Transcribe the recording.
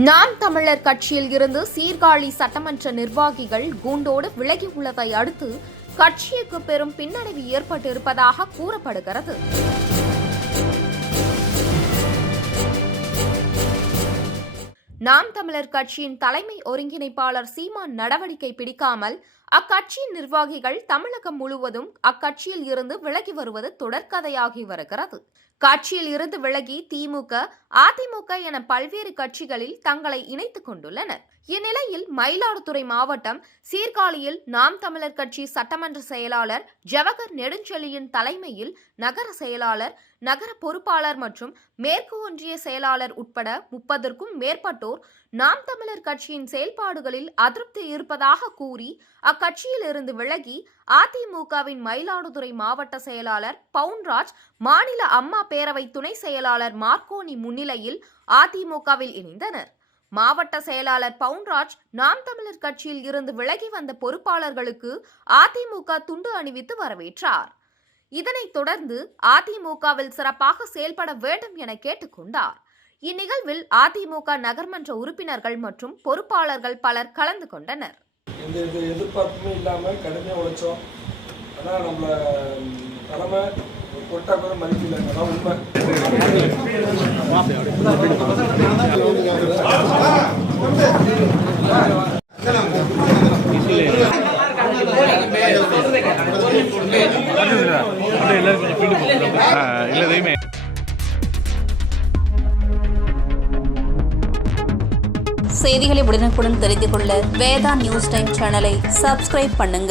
நாம் தமிழர் கட்சியில் இருந்து சீர்காழி சட்டமன்ற நிர்வாகிகள் கூண்டோடு விலகியுள்ளதை அடுத்து கட்சிக்கு பெரும் பின்னடைவு ஏற்பட்டிருப்பதாக கூறப்படுகிறது. நாம் தமிழர் கட்சியின் தலைமை ஒருங்கிணைப்பாளர் சீமான் நடவடிக்கை பிடிக்காமல் அக்கட்சியின் நிர்வாகிகள் தமிழகம் முழுவதும் அக்கட்சியில் இருந்து விலகி வருவது தொடர்கதையாகி வருகிறது. கட்சியில் இருந்து விலகி திமுக, அதிமுக என பல்வேறு கட்சிகளில் தங்களை இணைத்துக் கொண்டுள்ளனர். இந்நிலையில் மயிலாடுதுறை மாவட்டம் சீர்காழியில் நாம் தமிழர் கட்சி சட்டமன்ற செயலாளர் ஜவஹர் நெடுஞ்செழியன் தலைமையில் நகர செயலாளர், நகர பொறுப்பாளர் மற்றும் மேற்கு ஒன்றிய செயலாளர் உட்பட 30க்கும் மேற்பட்டோர் நாம் தமிழர் கட்சியின் செயல்பாடுகளில் அதிருப்தி இருப்பதாக கூறி அக்கட்சியில் இருந்து விலகி அதிமுகவின் மயிலாடுதுறை மாவட்ட செயலாளர் பவுன்ராஜ், மாநில அம்மா பேரவை துணை செயலாளர் மார்க்கோனி முன்னிலையில் அதிமுகவில் இணைந்தனர். மாவட்ட செயலாளர் பவுன்ராஜ் நாம் தமிழர் கட்சியில் இருந்து விலகி வந்த பொறுப்பாளர்களுக்கு அதிமுக துண்டு அணிவித்து வரவேற்றார். இதனைத் தொடர்ந்து அதிமுகவில் சிறப்பாக செயல்பட வேண்டும் என கேட்டுக்கொண்டார். இந்நிகழ்வில் அதிமுக நகர்மன்ற உறுப்பினர்கள் மற்றும் பொறுப்பாளர்கள் பலர் கலந்து கொண்டனர். எந்த எதிர்பார்ப்புமே இல்லாமல் கடுமையாக உழைச்சோம். ஆனால் நம்மள தலைமை கொட்டா கூட மதிப்பில்லை. அதான் உண்மை. செய்திகளை உடனுக்குடன் தெரிந்து கொள்ள வேதா நியூஸ் டைம் சேனலை சப்ஸ்கிரைப் பண்ணுங்க.